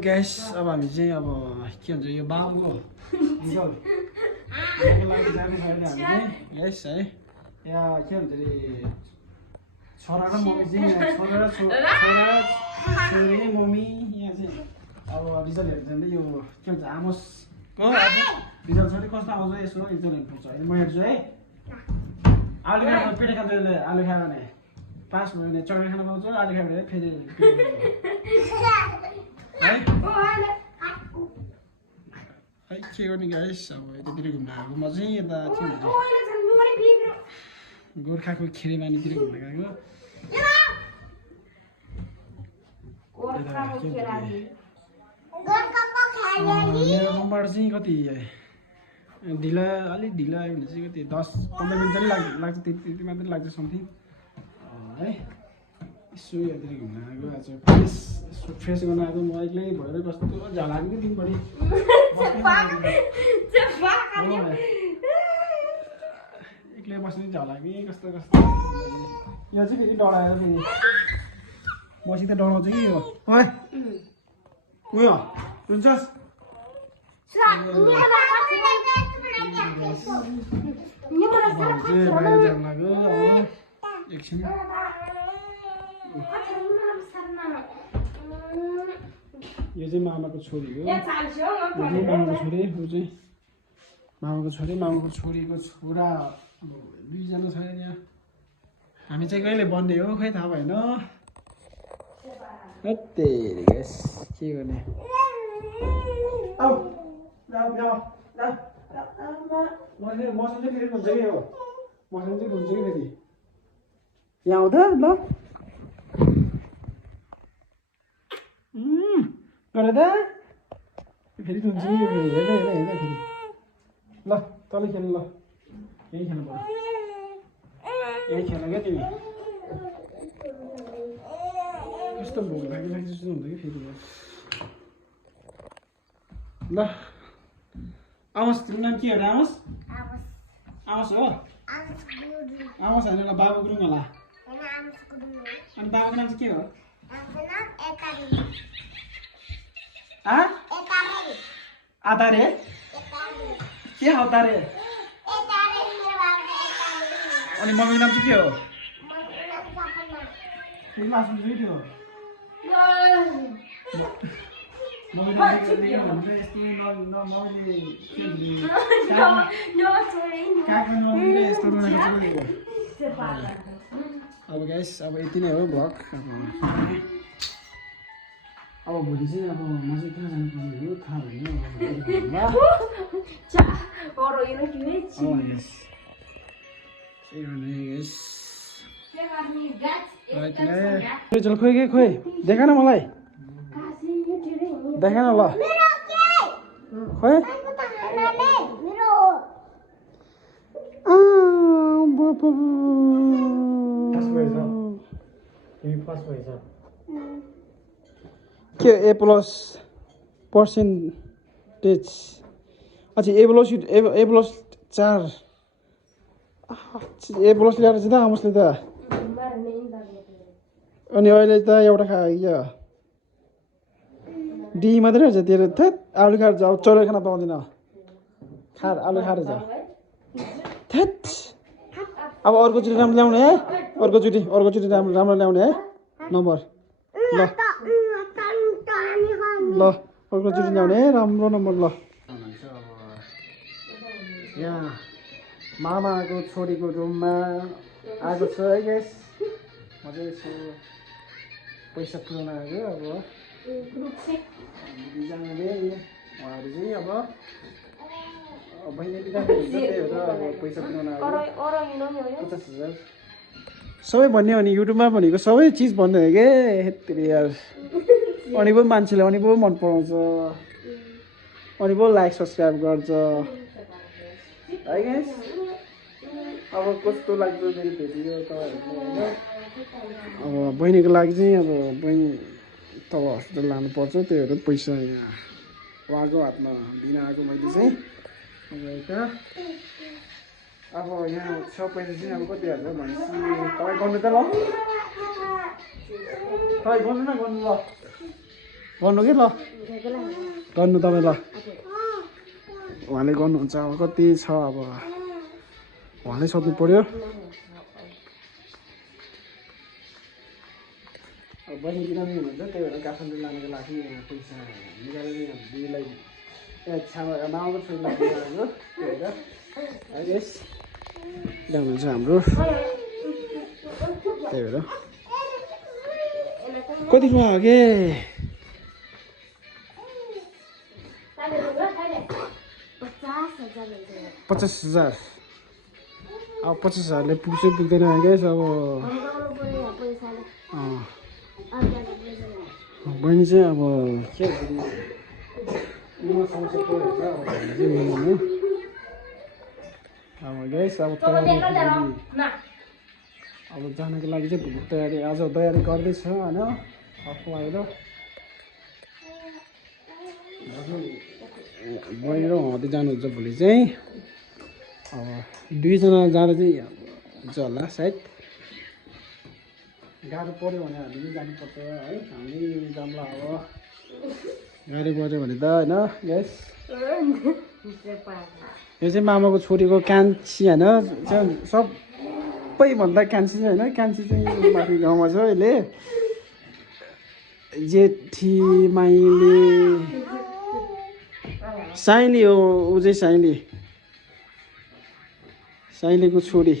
gas अब हामी चाहिँ अब के भन्छ यो बाबुको रिजल्ट लागि जाने छैन हामी चाहिँ यस है यहाँ के भन्छ अरे छोरा र मम्मी चाहिँ छोरा छोरी मम्मी यहाँ चाहिँ अब रिजल्ट हेर्नु चाहिँ यो के भन्छ आमोसको रिजल्ट छ कस्तो आउँछ यसो रिजल्ट हेर्नु पर्छ अहिले म हेर्छु है आलु खानु पेटे खान्छ आलु खायो भने पास भयो भने चक्लेट खान पाउँछ आलु खायो भने फेरि है के गर्ने गाइस अब यतातिर घुम्न आएको म चाहिँ यता के भन्छ गोर्खाको खिरेमानीतिर घुम्न गएको मेरो रुमबाट चाहिँ कति ढिला अलिक ढिला आयो भने चाहिँ कति 10-15 मिनट चाहिँ लाग्छ त्यति मात्रै लाग्छ समथिङ है यसो यतातिर घुम्न आएको आज फ्रेस गर्न आएको म एक्लै भएर कस्तो झलाएको दिनभरि एक्लै बस्ने झलाएको कस्तो कस्तो यो चाहिँ फेरि डरायो फेरि मसित डराउँछ कि यो ओए उयो हुन्छस् एकछिन यो चाहिँ मामाको छोरी हो मामाको छोरी ऊ चाहिँ मामाको छोरीको छोरा अब दुईजना छ यहाँ हामी चाहिँ कहिले बन्ने हो खै थाहा भएन तेरि ग्यास के गर्ने मसँग चाहिँ फेरि हुन्छ कि हो मसँग चाहिँ हुन्छ कि फेरि यहाँ आउँदा ल गर त फेरि हुन्छ कि हेर फेरि ल तल खेल्नु ल यही खेल्नु पर्यो यही खेल्नु क्या तिमी कस्तो भोक लागि जस्तो हुन्छ कि फेरि ल आमोस तिम्रो नाम के हो आमोस आमोस हो आमोस होइन ल बाबु गुरुङ होला अनि बाबाको नाम चाहिँ के हो आधारे के हो तारे अनि मम्मीको नाम चाहिँ के हो अब गाइस अब यति नै हो भ्लग अब भोलि चाहिँ अब म चाहिँ कहाँ जानुपर्ने हो थाहा भएन चल खोइ देखा न मलाई देखा न ल खोइ के A+ पर्सेन्टेज अच्छा A+ 4 A+ ल्याएर चाहिँ त आमोसले त अनि अहिले त एउटा क्या डी मात्रै रहेछ तेरो थेट आलु खाएर जाऊ चौरा खान पाउँदैन आलु खाएर जा थेट अब अर्कोचोटि राम्रो ल्याउने है अर्कोचोटि राम्रो ल्याउने है नम्बर ल अर्कोचोटि ल्याउने है राम्रो नम्बर ल यहाँ मामाको छोरीको रुममा आएको छ है ग्यास म चाहिँ यसो पैसा पुऱ्याउन आएको अब दुईजनाले उहाँहरू चाहिँ अब बहिनी बिदा हुन्छ त्यही भएर अब पैसा पुऱ्याउन आएको 50,000 सबै भन्ने हो नि युट्युबमा भनेको सबै चिज भन्ने हो कि यत्तिरी यार अनि पो मान्छेले अनि पो मन पराउँछ अनि पो लाइक सब्सक्राइब गर्छ है गाइस अब कस्तो लाग्छ मेरो भिडियो तपाईँहरूलाई अब बहिनीको लागि चाहिँ अब बहिनी तब हस्पिटल लानुपर्छ त्यही भएर पैसा यहाँ उहाँको हातमा दिन आएको मैले चाहिँ अब यहाँ छ पैसा चाहिँ अब कति हाल्छ भनेपछि तपाईँ गर्नु त ल तपाईँ गर्नु ल गर्नु कि ल गर्नु तपाईँ ल उहाँले गर्नुहुन्छ अब कति छ अब उहाँले सोध्नु पर्यो अब बहिनी बिरामी हुनुहुन्छ त्यही भएर काठमाडौँ लानुको लागि पैसा निकालेर दिदीलाई मामाको छोरीलाई दिनु त्यही भएर यस हुनुहुन्छ हाम्रो त्यही भएर कति भयो के 50,000 अब 50,000ले पुग्छ पुग्दैन गाइस अब बहिनी चाहिँ अब के समस्या परेको अब गाइस अब जानको लागि चाहिँ तयारी आज तयारी गर्दैछ होइन आफ्नो आएर बहिनी र उहाँले जानुहुन्छ भोलि चाहिँ अब दुईजना जाँदा चाहिँ हुन्छ होला सायद गाह्रो पऱ्यो भने हामी पनि जानुपर्छ है हामी जाउँला अब गाह्रो पऱ्यो भने त होइन ग्यास यो चाहिँ मामाको छोरीको कान्छी होइन सबैभन्दा कान्छी चाहिँ होइन कान्छी चाहिँ माथि गाउँमा छ अहिले जेठी माइली साइली हो ऊ चाहिँ साइलीको छोरी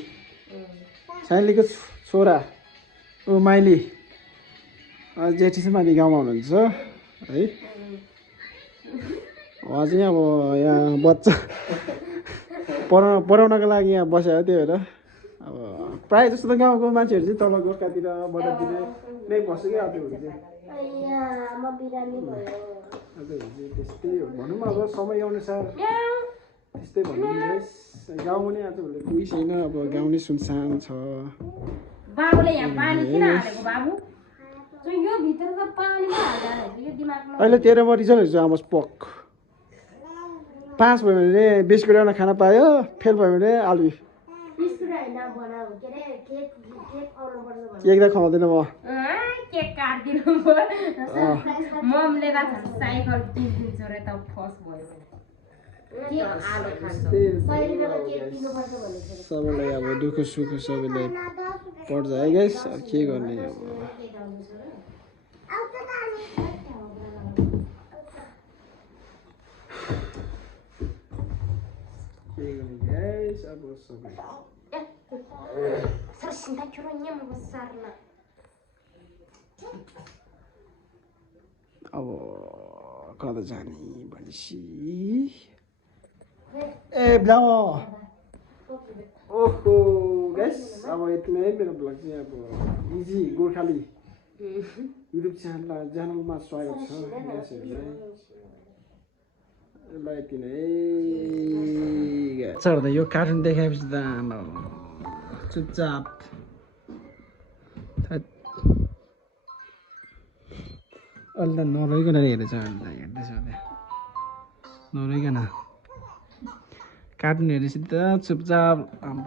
साइलीको छोरा ऊ माइली जेठी चाहिँ माथि गाउँमा हुनुहुन्छ है उहाँ चाहिँ अब यहाँ बच्चा पढाउनको लागि यहाँ बस्यो त्यही भएर अब प्रायः जस्तो त गाउँको मान्छेहरू चाहिँ तल गोर्खातिर बजारतिर नै बस्छ कि अब त्यस्तै भनौँ अब समय अनुसार त्यस्तै भनौँ गाउँ नै आजभोलि कोही छैन अब गाउँ नै सुनसान छ अहिले 13 मा रिजल्ट हुन्छ आमोस पक पास भयो भने बिस्कुट एउटा खाना पायो फेल भयो भने आलु केक त खुवाउँदैन म केक काट्दिनु ममले त साइकल किनिदिन्छु रे त फस भयो सबैलाई अब दुःख सुख सबैलाई पर्छ है गाइस अब के गर्ने अब अब कता जाने भनेपछि ए ब्लाउ ओहो गाइस अब यति नै मेरो ब्लग चाहिँ अब इजी गोर्खाली युट्युब च्यानलमा स्वागत छ ल यति नै गर्दा यो कार्टुन देखाएपछि त चुपचाप अहिले त नरोइकन हेरेछ हेर्दैछ नरोइकन कार्टुन हेरेपछि त चुपचाप अब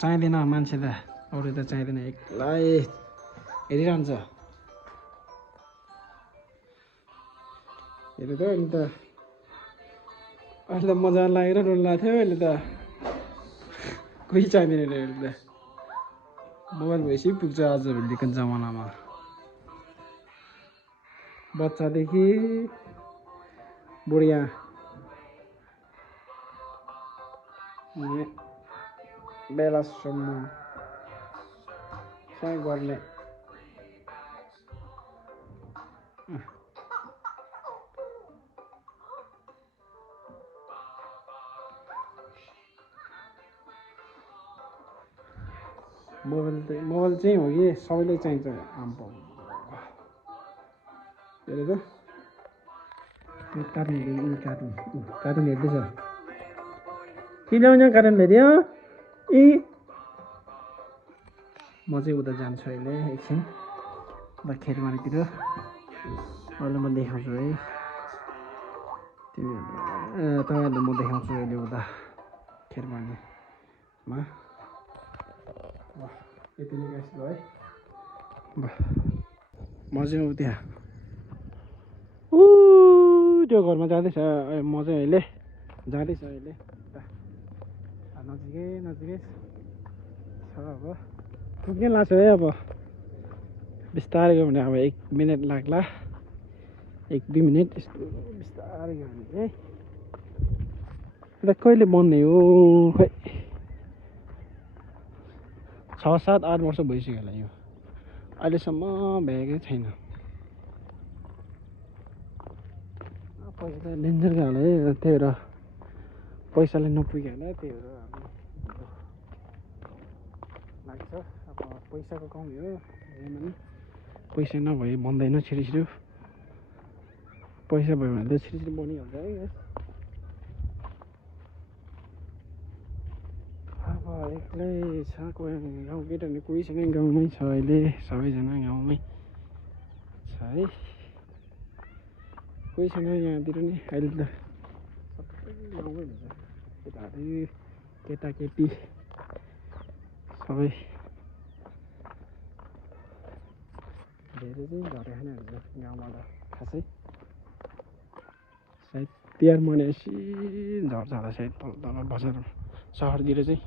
चाहिँदैन मान्छे त अरू त चाहिँदैन एक्लै हेरिरहन्छ हेरेर अनि त अहिले त मजा लागेर रोल लाग्थ्यो अहिले त कोही चाहिँदैन अहिले त मोबाइल भएपछि पुग्छ आजभोलिको जमानामा बच्चादेखि बुढिया बेलासम्म चाहिँ गर्ने मोबाइल चाहिँ हो कि सबैलाई चाहिन्छ आम्पो हेरेर कार्टुन हेर्दैछ के ल्याउँछ कार्टुन हेऱ्यो ए म चाहिँ उता जान्छु अहिले एकछिन ल खेतबारीतिर अहिले म देखाउँछु है तपाईँहरूलाई म देखाउँछु अहिले उता खेतबारीमा यति नै गाइस ल है म चाहिँ उ त्यहाँ त्यो घरमा जाँदैछ म चाहिँ अहिले जाँदैछ अहिले नजिकै नजिकै छ अब पुग्नै लाग्छ है अब बिस्तारै गयो भने अब 1 मिनट लाग्ला 1-2 मिनट यस्तो बिस्तारै गयो भने चाहिँ यता कहिले बन्ने हो खै 6-7-8 वर्ष भइसक्यो होला यो अहिलेसम्म भ्याएकै छैन पैसा त डेन्जर गयो होला है त्यही भएर पैसाले नपुग्यो होला त्यही भएर अब लाग्छ अब पैसाको कमी हो भने पैसा नभए बन्दैन छिटो पैसा भयो भने त छिटो बनिहाल्छ है अब एक्लै छ कोही गाउँ केटाहरू कोही छैन गाउँमै छ अहिले सबैजना गाउँमै छ है कोही छैन यहाँतिर नि अहिले त सबै गाउँमै हुन्छ केटाहरू केटाकेटी सबै धेरै चाहिँ घरे खानाहरू छ गाउँमा त खासै सायद तिहार मनाएपछि झर्छ होला सायद तल बजार सहरतिर चाहिँ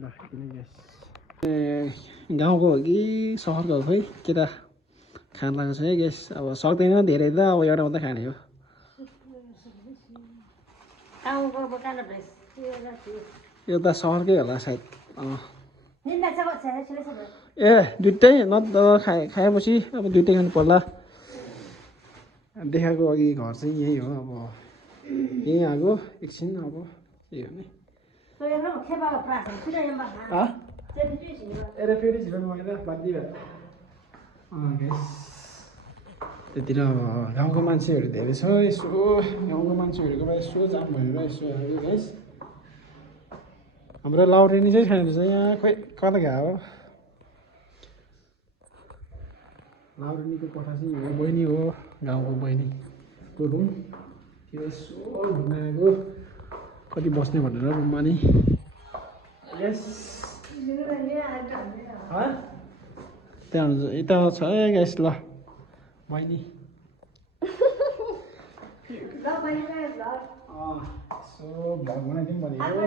ल गाउँको हो कि सहरको हो खै केटा खान लाग्छ है ग्यास अब सक्दैन धेरै त अब एउटा मात्रै खाने हो यो त सहरकै होला सायद ए दुइटै न त खाएपछि अब दुइटै खानु पर्ला देखाएको अघि घर चाहिँ यही हो अब यहीँ आएको एकछिन अब के हो नि फेरि छिराउनु मैले त बाध्य त्यतिर अब गाउँको मान्छेहरू धेरै छ यसो गाउँको मान्छेहरूकोमा यसो जाम भनेर यसो आयो गाइस हाम्रो लाउरेनी चाहिँ छैन रहेछ यहाँ खोइ कता गयो हो लाउरेनीको कोठा चाहिँ हो बहिनी हो गाउँको बहिनीको रुम त्यो यसो घुम्न आएको कति बस्ने भनेर रुममा नि यस त्यहाँ यता छ है गाइस ल बहिनी यसो भ्लग बनाइदिउँ भनेको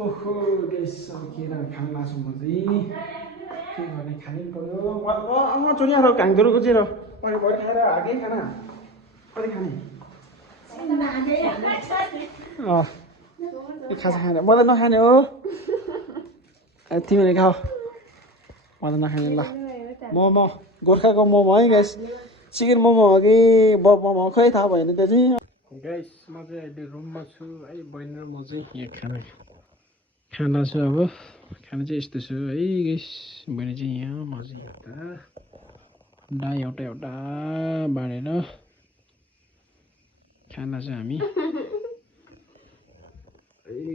ओहो गाइस अब के खान लाग्छु म चाहिँ के गर्ने खानै पर्यो चुनियाहरू घाङधुरोको चाहिँ भरे खाएर हाकै खाना कति खाने खाजा खाने म त नखाने हो तिमीले खाऊ म त नखाने ल मोमो गोर्खाको मोमो है गाइस चिकन मोमो हो कि बब मोमो खै थाहा भएन त्यो चाहिँ गाइस म चाहिँ अहिले रुममा छु है बहिनी र म चाहिँ यहाँ खाना छु अब खाना चाहिँ यस्तो छु है गाइस बहिनी चाहिँ यहाँ म चाहिँ यता एउटा बाँडेर खाना चाहिँ हामी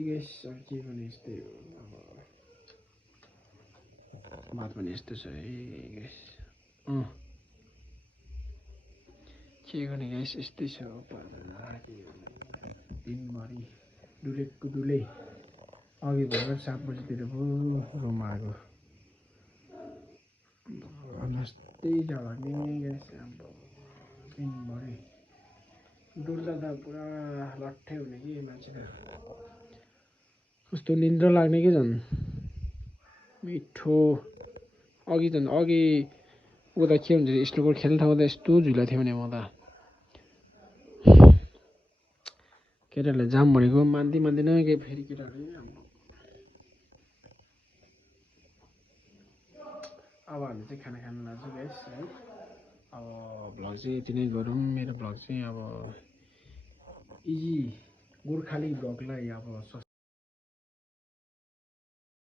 गाइस अब के गर्ने यस्तै हो अब भात पनि यस्तो छ है गाइस के गर्ने गाइस यस्तै छ दिनभरि डुलेको डुले अघि भएर 7 बजीतिर पो रुम आएको जस्तै लाग्ने गाइस अब दिनभरि डुल्दा त पुरा लट्ठै हुने कि मान्छे त कस्तो निन्द्रा लाग्ने कि झन् मिठो अघि उता के हुन्छ स्नोकर खेल्ने ठाउँमा त यस्तो झुला थियो भने म त केटाहरूले जाम भनेको मान्दैन के फेरि केटाहरूले अब हामी चाहिँ खाना खानु लाग्छ गाइस है अब भ्लग चाहिँ यति नै गरौँ मेरो भ्लग चाहिँ अब इजी गोर्खाली भ्लगलाई अब